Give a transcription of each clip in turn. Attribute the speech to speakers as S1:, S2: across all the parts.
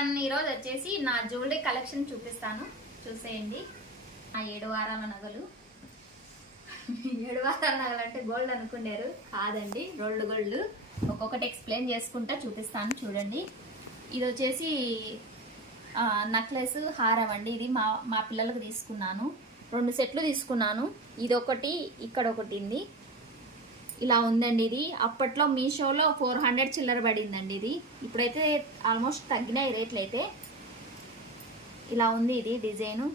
S1: and ఈరోజు వచ్చేసి నా జ్యువెలరీ కలెక్షన్ చూపిస్తాను చూసేయండి నా ఏడు వారాల నగలు ఏడు వారాల నగలు అంటే గోల్డ్ అనుకున్నారు కాదండి రోల్డ్ గోల్డ్ ఒక్కొక్కటి ఎక్స్ప్లెయిన్ చేసుకుంటా చూపిస్తాను చూడండి ఇది వచ్చేసి నక్లెస్ హారం అండి ఇది మా మా పిల్లలకు తీసుకున్నాను రెండు సెట్లు తీసుకున్నాను ఇది ఒకటి ఇక్కడ ఒకటి ఇలా ఉందండి ఇది అప్పట్లో మీషోలో ఫోర్ హండ్రెడ్ చిల్లర పడిందండి ఇది ఇప్పుడైతే ఆల్మోస్ట్ తగ్గినాయి రేట్లు అయితే ఇలా ఉంది ఇది డిజైను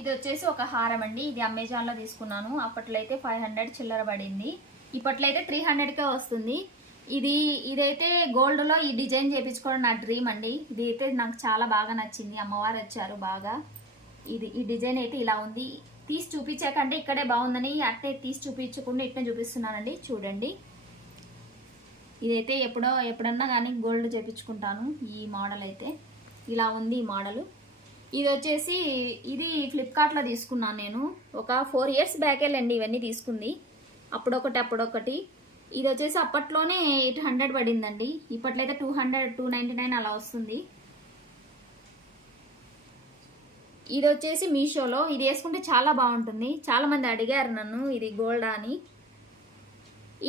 S1: ఇది వచ్చేసి ఒక హారం అండి ఇది అమెజాన్లో తీసుకున్నాను అప్పట్లో అయితే ఫైవ్ హండ్రెడ్ చిల్లర పడింది ఇప్పట్లో అయితే త్రీ హండ్రెడ్కే వస్తుంది ఇది ఇదైతే గోల్డ్లో ఈ డిజైన్ చేయించుకోవడం నా డ్రీమ్ అండి ఇది అయితే నాకు చాలా బాగా నచ్చింది అమ్మవారు వచ్చారు బాగా ఇది ఈ డిజైన్ అయితే ఇలా ఉంది తీసి చూపించాకంటే ఇక్కడే బాగుందని అట్టే తీసి చూపించకుండా ఇట్లా చూపిస్తున్నానండి చూడండి ఇదైతే ఎప్పుడో ఎప్పుడన్నా కానీ గోల్డ్ చేపించుకుంటాను ఈ మోడల్ అయితే ఇలా ఉంది ఈ మోడలు ఇది వచ్చేసి ఇది ఫ్లిప్కార్ట్లో తీసుకున్నాను నేను ఒక ఫోర్ ఇయర్స్ బ్యాక్ వెళ్ళండి ఇవన్నీ తీసుకుంది అప్పుడొకటి అప్పుడొకటి ఇది వచ్చేసి అప్పట్లోనే ఎయిట్ హండ్రెడ్ పడిందండి ఇప్పట్లయితే టూ హండ్రెడ్ టూ నైన్ అలా వస్తుంది ఇది వచ్చేసి మీషోలో ఇది వేసుకుంటే చాలా బాగుంటుంది చాలామంది అడిగారు నన్ను ఇది గోల్డ్ అని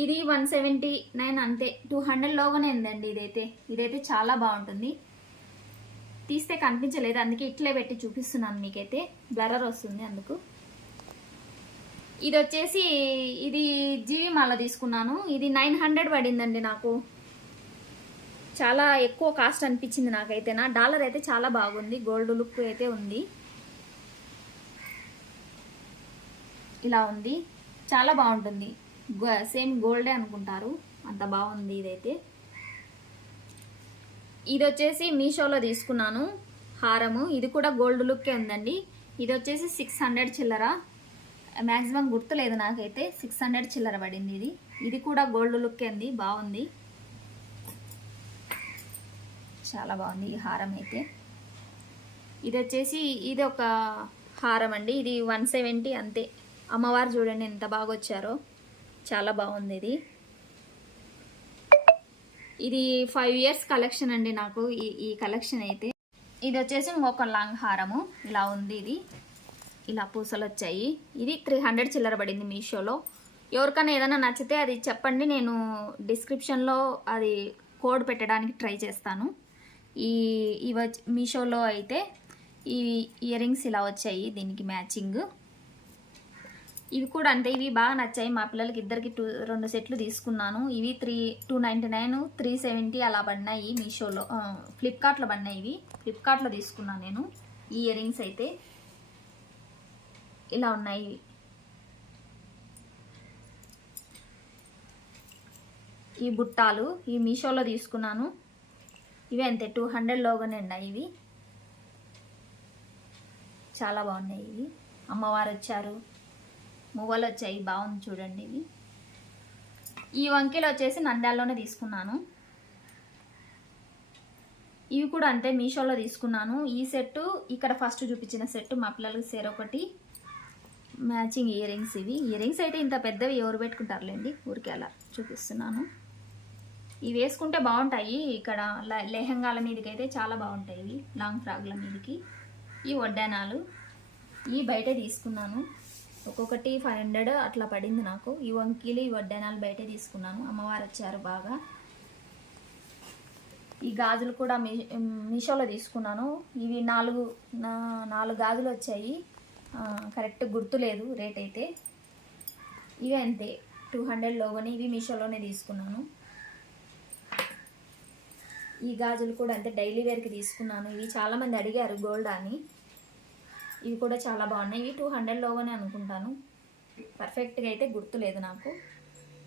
S1: ఇది వన్ సెవెంటీ నైన్ అంతే టూ హండ్రెడ్లోగానే ఉందండి ఇదైతే ఇదైతే చాలా బాగుంటుంది తీస్తే కనిపించలేదు అందుకే ఇట్లే పెట్టి చూపిస్తున్నాను మీకైతే బ్లరర్ వస్తుంది అందుకు ఇది వచ్చేసి ఇది జీవి మాల తీసుకున్నాను ఇది నైన్ హండ్రెడ్ పడిందండి నాకు చాలా ఎక్కువ కాస్ట్ అనిపించింది నాకైతే నా డాలర్ అయితే చాలా బాగుంది గోల్డ్ లుక్ అయితే ఉంది ఇలా ఉంది చాలా బాగుంటుంది సేమ్ గోల్డే అనుకుంటారు అంత బాగుంది ఇదైతే ఇది వచ్చేసి మీషోలో తీసుకున్నాను హారము ఇది కూడా గోల్డ్ లుక్కే ఉందండి ఇది వచ్చేసి సిక్స్ హండ్రెడ్ చిల్లర మ్యాక్సిమం గుర్తులేదు నాకైతే సిక్స్ హండ్రెడ్ చిల్లర పడింది ఇది ఇది కూడా గోల్డ్ లుక్కే ఉంది బాగుంది చాలా బాగుంది ఈ హారం అయితే ఇది వచ్చేసి ఇది ఒక హారం అండి ఇది వన్ సెవెంటీ అంతే అమ్మవారు చూడండి ఎంత బాగా వచ్చారో చాలా బాగుంది ఇది ఇది ఫైవ్ ఇయర్స్ కలెక్షన్ అండి నాకు ఈ ఈ కలెక్షన్ అయితే ఇది వచ్చేసి ఇంకొక లాంగ్ హారము ఇలా ఉంది ఇది ఇలా పూసలు వచ్చాయి ఇది త్రీ హండ్రెడ్ చిల్లర పడింది మీషోలో ఎవరికైనా ఏదైనా నచ్చితే అది చెప్పండి నేను డిస్క్రిప్షన్లో అది కోడ్ పెట్టడానికి ట్రై చేస్తాను ఈ ఇవ మీషోలో అయితే ఈ ఇయర్ రింగ్స్ ఇలా వచ్చాయి దీనికి మ్యాచింగ్ ఇవి కూడా అంటే ఇవి బాగా నచ్చాయి మా పిల్లలకి ఇద్దరికి టూ రెండు సెట్లు తీసుకున్నాను ఇవి three two ninety nine three seventy అలా పడినాయి మీషోలో ఫ్లిప్కార్ట్లో పడినాయి ఇవి ఫ్లిప్కార్ట్లో తీసుకున్నాను నేను ఈ ఇయర్ రింగ్స్ అయితే ఇలా ఉన్నాయి ఈ బుట్టాలు ఈ మీషోలో తీసుకున్నాను ఇవి అంతే టూ హండ్రెడ్ లోగానే ఉన్నాయి ఇవి చాలా బాగున్నాయి ఇవి అమ్మవారు వచ్చారు మువ్వలు వచ్చాయి బాగుంది చూడండి ఇవి ఈ వంకీలు వచ్చేసి నంద్యాలలోనే తీసుకున్నాను ఇవి కూడా అంతే మీషోలో తీసుకున్నాను ఈ సెట్టు ఇక్కడ ఫస్ట్ చూపించిన సెట్ మా పిల్లలకి సేర్ ఒకటి మ్యాచింగ్ ఇయర్ రింగ్స్ ఇవి ఇయర్ రింగ్స్ అయితే ఇంత పెద్దవి ఎవరు పెట్టుకుంటారులేండి ఊరికే అలా చూపిస్తున్నాను ఇవి వేసుకుంటే బాగుంటాయి ఇక్కడ లెహంగాల మీదకి అయితే చాలా బాగుంటాయి ఇవి లాంగ్ ఫ్రాక్ల మీదకి ఈ వడ్డానాలు ఇవి బయట తీసుకున్నాను ఒక్కొక్కటి ఫైవ్ హండ్రెడ్ అట్లా పడింది నాకు ఈ వంకీలు ఈ వడ్డానాలు బయటే తీసుకున్నాను అమ్మవారు వచ్చారు బాగా ఈ గాజులు కూడా మీ మీషోలో తీసుకున్నాను ఇవి నాలుగు నాలుగు గాజులు వచ్చాయి కరెక్ట్ గుర్తులేదు రేట్ అయితే ఇవి అంతే టూ హండ్రెడ్ ఇవి మీషోలోనే తీసుకున్నాను ఈ గాజులు కూడా అంతే డైలీ వేర్కి తీసుకున్నాను ఇవి చాలామంది అడిగారు గోల్డ్ అని ఇవి కూడా చాలా బాగున్నాయి ఇవి టూ హండ్రెడ్ అనుకుంటాను పర్ఫెక్ట్గా అయితే గుర్తులేదు నాకు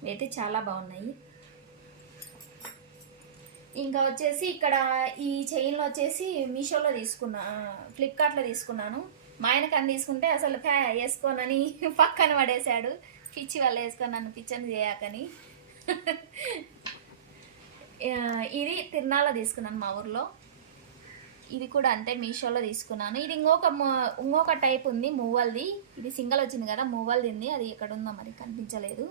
S1: ఇవైతే చాలా బాగున్నాయి ఇంకా వచ్చేసి ఇక్కడ ఈ చైన్లో వచ్చేసి మీషోలో తీసుకున్నా ఫ్లిప్కార్ట్లో తీసుకున్నాను మా ఆయన అని తీసుకుంటే అసలు ఫ్యా వేసుకోనని పక్కన పడేశాడు పిచ్చి వల్ల వేసుకొని నన్ను పిచ్చని చేయకని ఇది తిరునాళ్ళ తీసుకున్నాను మా ఊర్లో ఇది కూడా అంటే మీషోలో తీసుకున్నాను ఇది ఇంకొక ఇంకొక టైప్ ఉంది మూవల్ది ఇది సింగల్ వచ్చింది కదా ఉంది అది ఎక్కడ ఉందో మరి కనిపించలేదు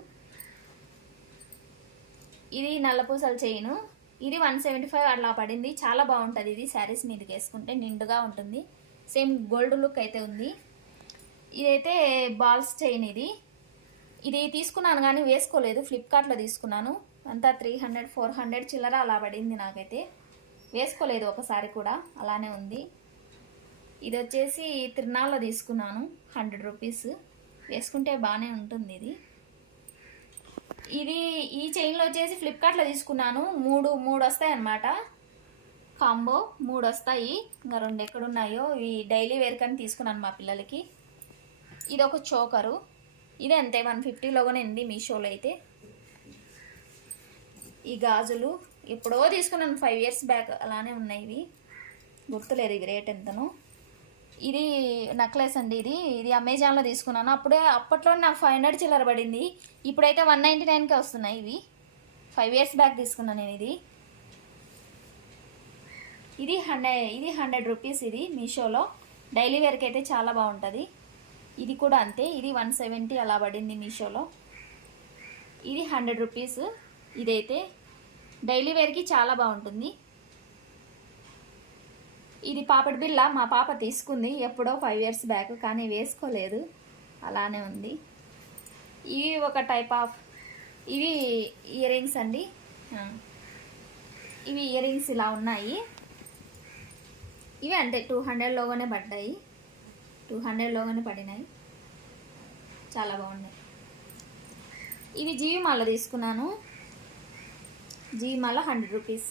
S1: ఇది నల్లపూసల చైను ఇది వన్ సెవెంటీ ఫైవ్ అలా పడింది చాలా బాగుంటుంది ఇది శారీస్ మీదకి వేసుకుంటే నిండుగా ఉంటుంది సేమ్ గోల్డ్ లుక్ అయితే ఉంది ఇదైతే బాల్స్ చైన్ ఇది ఇది తీసుకున్నాను కానీ వేసుకోలేదు ఫ్లిప్కార్ట్లో తీసుకున్నాను అంతా త్రీ హండ్రెడ్ ఫోర్ హండ్రెడ్ చిల్లర అలా పడింది నాకైతే వేసుకోలేదు ఒకసారి కూడా అలానే ఉంది ఇది వచ్చేసి తిరునాళ్ళలో తీసుకున్నాను హండ్రెడ్ రూపీస్ వేసుకుంటే బాగానే ఉంటుంది ఇది ఇది ఈ చైన్లో వచ్చేసి ఫ్లిప్కార్ట్లో తీసుకున్నాను మూడు మూడు వస్తాయి అన్నమాట కాంబో మూడు వస్తాయి ఇంకా రెండు ఎక్కడున్నాయో ఇవి డైలీ వేర్ కానీ తీసుకున్నాను మా పిల్లలకి ఇది ఒక చోకరు ఇది అంతే వన్ ఫిఫ్టీలోగానే ఉంది మీషోలో అయితే ఈ గాజులు ఎప్పుడో తీసుకున్నాను ఫైవ్ ఇయర్స్ బ్యాక్ అలానే ఉన్నాయి ఇవి గుర్తులేదు ఇవి రేట్ ఎంతను ఇది నక్లెస్ అండి ఇది ఇది అమెజాన్లో తీసుకున్నాను అప్పుడే అప్పట్లో నాకు ఫైవ్ హండ్రెడ్ చిల్లర పడింది ఇప్పుడైతే వన్ నైంటీ నైన్కే వస్తున్నాయి ఇవి ఫైవ్ ఇయర్స్ బ్యాక్ తీసుకున్నాను నేను ఇది ఇది హండ్రెడ్ ఇది హండ్రెడ్ రూపీస్ ఇది మీషోలో డైలీ వేర్కి అయితే చాలా బాగుంటుంది ఇది కూడా అంతే ఇది వన్ సెవెంటీ అలా పడింది మీషోలో ఇది హండ్రెడ్ రూపీస్ ఇదైతే డైలీ వేర్కి చాలా బాగుంటుంది ఇది పాపడి బిల్ల మా పాప తీసుకుంది ఎప్పుడో ఫైవ్ ఇయర్స్ బ్యాక్ కానీ వేసుకోలేదు అలానే ఉంది ఇవి ఒక టైప్ ఆఫ్ ఇవి ఇయర్ రింగ్స్ అండి ఇవి ఇయర్ రింగ్స్ ఇలా ఉన్నాయి ఇవి అంటే టూ హండ్రెడ్లోగానే పడ్డాయి టూ హండ్రెడ్లోగానే పడినాయి చాలా బాగున్నాయి ఇవి జీవి మాల్లో తీసుకున్నాను జీమాల హండ్రెడ్ రూపీస్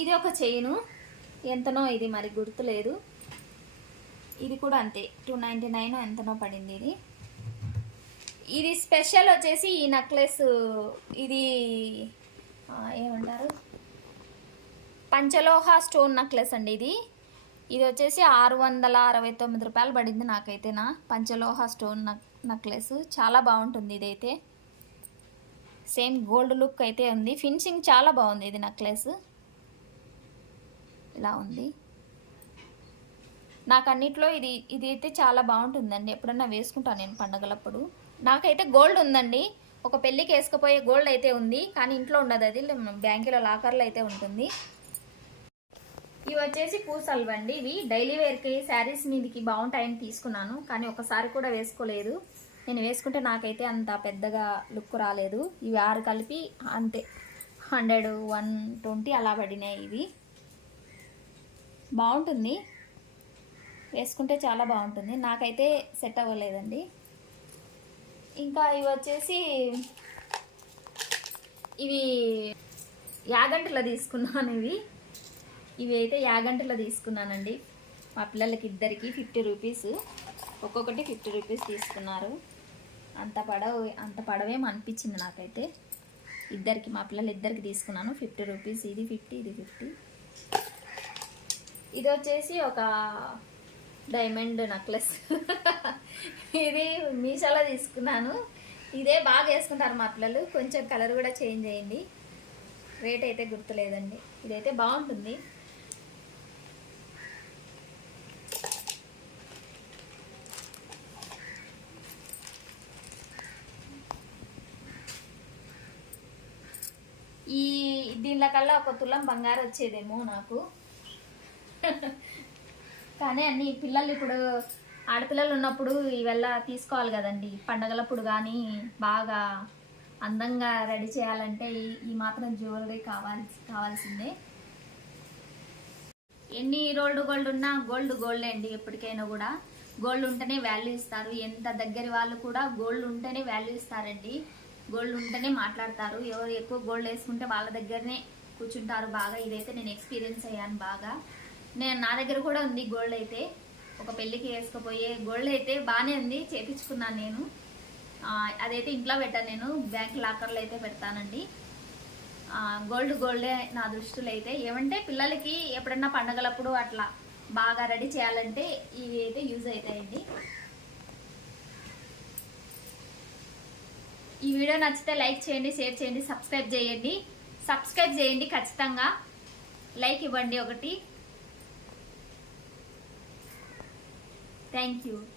S1: ఇది ఒక చైను ఎంతనో ఇది మరి గుర్తులేదు ఇది కూడా అంతే టూ నైంటీ నైన్ ఎంతనో పడింది ఇది ఇది స్పెషల్ వచ్చేసి ఈ నెక్లెస్ ఇది ఏమంటారు పంచలోహ స్టోన్ నెక్లెస్ అండి ఇది ఇది వచ్చేసి ఆరు వందల అరవై తొమ్మిది రూపాయలు పడింది నాకైతే నా పంచలోహ స్టోన్ నెక్లెస్ చాలా బాగుంటుంది ఇదైతే సేమ్ గోల్డ్ లుక్ అయితే ఉంది ఫినిషింగ్ చాలా బాగుంది ఇది నెక్లెస్ ఇలా ఉంది నాకు అన్నిట్లో ఇది ఇది అయితే చాలా బాగుంటుందండి ఎప్పుడన్నా వేసుకుంటాను నేను పండగలప్పుడు నాకైతే గోల్డ్ ఉందండి ఒక పెళ్ళికి వేసుకుపోయే గోల్డ్ అయితే ఉంది కానీ ఇంట్లో ఉండదు అది బ్యాంకులో లాకర్లో అయితే ఉంటుంది ఇవి వచ్చేసి పూసలు అండి ఇవి డైలీ వేర్కి శారీస్ మీదకి బాగుంటాయని తీసుకున్నాను కానీ ఒకసారి కూడా వేసుకోలేదు నేను వేసుకుంటే నాకైతే అంత పెద్దగా లుక్ రాలేదు ఇవి ఆరు కలిపి అంతే హండ్రెడ్ వన్ ట్వంటీ అలా పడినాయి ఇవి బాగుంటుంది వేసుకుంటే చాలా బాగుంటుంది నాకైతే సెట్ అవ్వలేదండి ఇంకా ఇవి వచ్చేసి ఇవి యాగంటలో తీసుకున్నాను ఇవి ఇవి అయితే యాగంటలో తీసుకున్నానండి మా పిల్లలకి ఇద్దరికి ఫిఫ్టీ రూపీస్ ఒక్కొక్కటి ఫిఫ్టీ రూపీస్ తీసుకున్నారు అంత పడవ అంత పడవేం అనిపించింది నాకైతే ఇద్దరికి మా పిల్లలు ఇద్దరికి తీసుకున్నాను ఫిఫ్టీ రూపీస్ ఇది ఫిఫ్టీ ఇది ఫిఫ్టీ ఇది వచ్చేసి ఒక డైమండ్ నెక్లెస్ ఇది మీషోలో తీసుకున్నాను ఇదే బాగా వేసుకుంటారు మా పిల్లలు కొంచెం కలర్ కూడా చేంజ్ అయింది రేట్ అయితే గుర్తులేదండి ఇదైతే బాగుంటుంది దీనిలో ఒక తులం బంగారం వచ్చేదేమో నాకు కానీ అన్ని పిల్లలు ఇప్పుడు ఆడపిల్లలు ఉన్నప్పుడు ఇవల్ల తీసుకోవాలి కదండి పండగలప్పుడు కానీ బాగా అందంగా రెడీ చేయాలంటే ఈ మాత్రం జ్యువెలరీ కావాల్సి కావాల్సిందే ఎన్ని రోల్డ్ గోల్డ్ ఉన్నా గోల్డ్ గోల్డ్ అండి ఎప్పటికైనా కూడా గోల్డ్ ఉంటేనే వాల్యూ ఇస్తారు ఎంత దగ్గర వాళ్ళు కూడా గోల్డ్ ఉంటేనే వాల్యూ ఇస్తారండి గోల్డ్ ఉంటేనే మాట్లాడతారు ఎవరు ఎక్కువ గోల్డ్ వేసుకుంటే వాళ్ళ దగ్గరనే కూర్చుంటారు బాగా ఇదైతే నేను ఎక్స్పీరియన్స్ అయ్యాను బాగా నేను నా దగ్గర కూడా ఉంది గోల్డ్ అయితే ఒక పెళ్ళికి వేసుకపోయే గోల్డ్ అయితే బాగానే ఉంది చేపించుకున్నాను నేను అదైతే ఇంట్లో పెట్టాను నేను బ్యాంక్ లాకర్లో అయితే పెడతానండి గోల్డ్ గోల్డే నా దృష్టిలో అయితే ఏమంటే పిల్లలకి ఎప్పుడన్నా పండగలప్పుడు అట్లా బాగా రెడీ చేయాలంటే ఇవి అయితే యూజ్ అవుతాయండి ఈ వీడియో నచ్చితే లైక్ చేయండి షేర్ చేయండి సబ్స్క్రైబ్ చేయండి సబ్స్క్రైబ్ చేయండి ఖచ్చితంగా లైక్ ఇవ్వండి ఒకటి థ్యాంక్ యూ